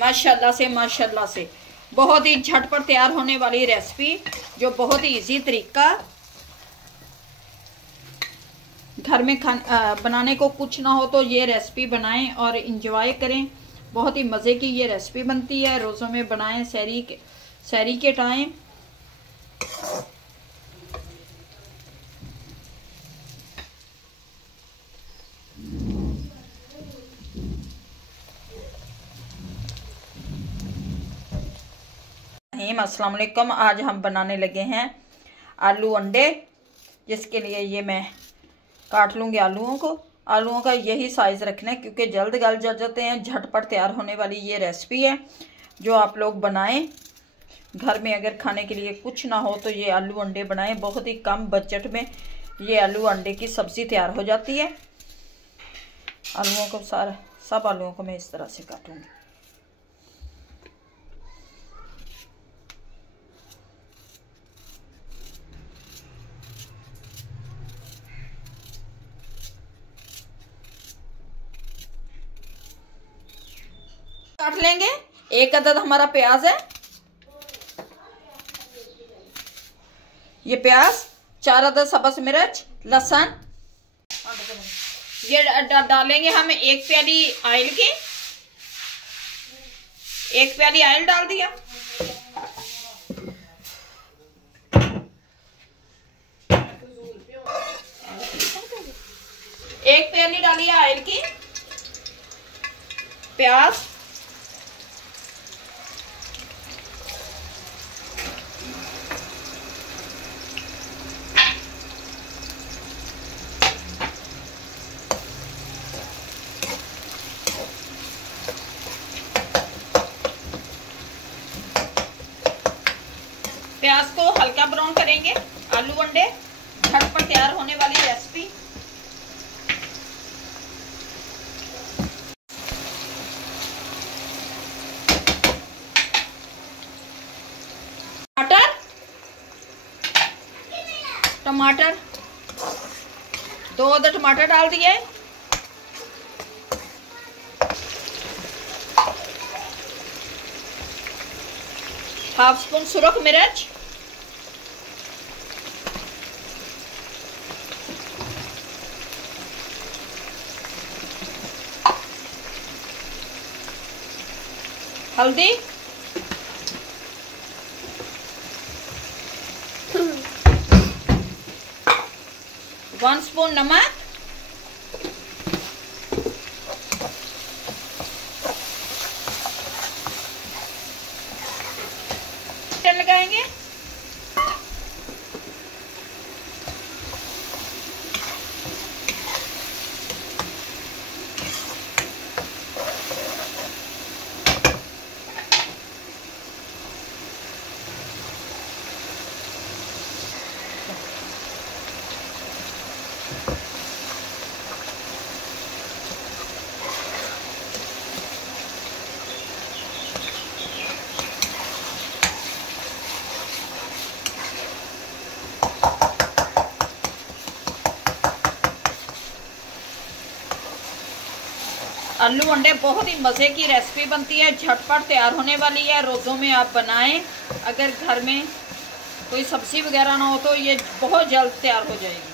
माशाल्लाह से बहुत ही झटपट तैयार होने वाली रेसिपी, जो बहुत ही इजी तरीका, घर में बनाने को कुछ ना हो तो ये रेसिपी बनाएं और इंजॉय करें। बहुत ही मज़े की ये रेसिपी बनती है, रोज़ों में बनाएं, सहरी के टाइम। अस्सलाम वालेकुम। आज हम बनाने लगे हैं आलू अंडे, जिसके लिए ये मैं काट लूँगी आलूओं को। आलूओं का यही साइज़ रखना है क्योंकि जल्द गल जाते हैं। झटपट तैयार होने वाली ये रेसिपी है जो आप लोग बनाएं घर में। अगर खाने के लिए कुछ ना हो तो ये आलू अंडे बनाएं। बहुत ही कम बजट में ये आलू अंडे की सब्ज़ी तैयार हो जाती है। आलूओं को सब आलूओं को मैं इस तरह से काटूँगी। काट लेंगे। एक अदद हमारा प्याज है, ये प्याज, 4 अदद सब्ज़ मिर्च, लहसुन। ये डालेंगे हम 1 प्याली ऑयल की। 1 प्याली ऑयल डाल दिया। एक प्याली डाली ऑयल की। प्याज, प्याज को हल्का ब्राउन करेंगे। आलू अंडे झटपट तैयार होने वाली रेसिपी। टमाटर 2 अदद टमाटर डाल दिए। हाफ स्पून सुरख मिर्च, हल्दी, वन स्पून नमक, लगाएंगे। आलू अंडे बहुत ही मज़े की रेसिपी बनती है, झटपट तैयार होने वाली है। रोज़ों में आप बनाएं। अगर घर में कोई सब्ज़ी वगैरह ना हो तो ये बहुत जल्द तैयार हो जाएगी।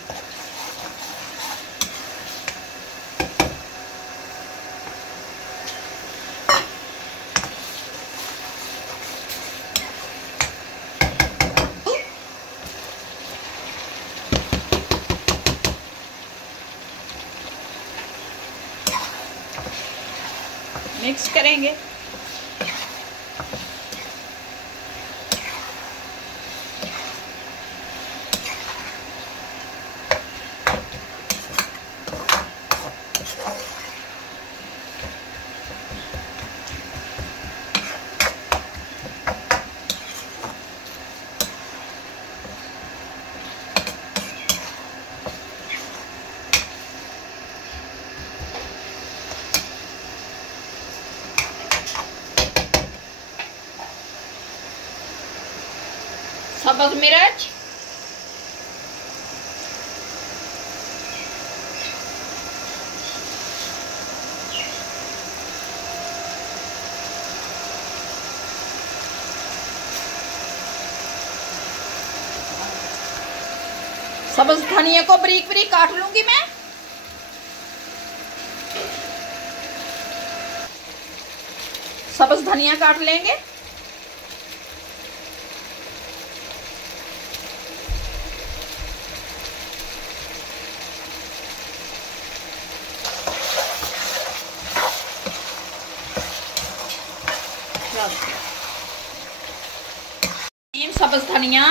मिक्स करेंगे। सब्ज़ मिर्च, सब्ज धनिया को बारीक बारीक काट लूंगी मैं। सब्ज धनिया काट लेंगे। सब्ज धनिया,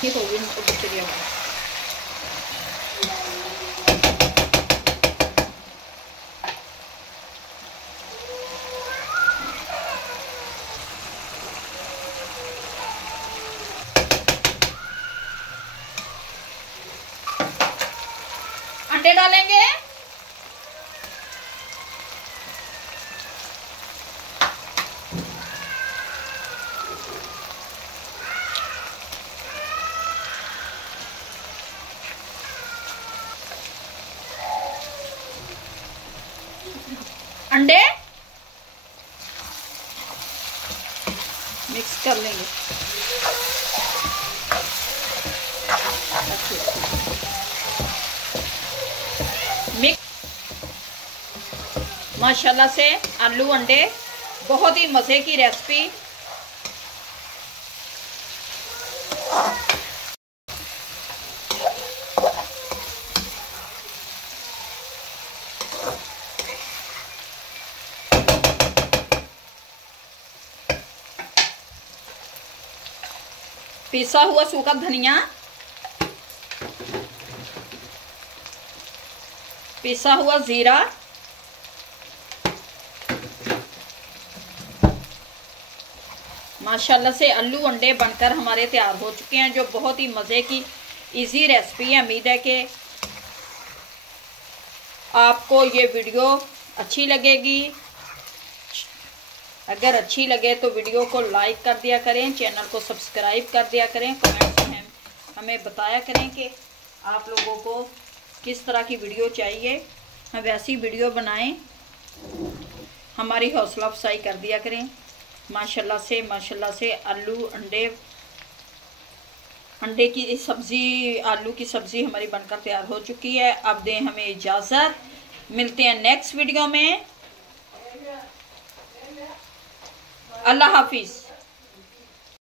ठीक होगी अंडे डालेंगे। अंडे मिक्स कर लेंगे। मिक्स माशाल्लाह से आलू अंडे, बहुत ही मज़े की रेसिपी। पिसा हुआ सूखा धनिया, पिसा हुआ जीरा, माशाल्लाह से आलू अंडे बनकर हमारे तैयार हो चुके हैं, जो बहुत ही मज़े की इजी रेसिपी है। उम्मीद है कि आपको ये वीडियो अच्छी लगेगी। अगर अच्छी लगे तो वीडियो को लाइक कर दिया करें, चैनल को सब्सक्राइब कर दिया करें, कमेंट्स में हमें बताया करें कि आप लोगों को किस तरह की वीडियो चाहिए, हम वैसी वीडियो बनाएं। हमारी हौसला अफजाई कर दिया करें। माशाल्लाह से आलू अंडे की सब्ज़ी, आलू की सब्ज़ी हमारी बनकर तैयार हो चुकी है। अब दें हमें इजाज़त, मिलते हैं नेक्स्ट वीडियो में। अल्लाह हाफिज़।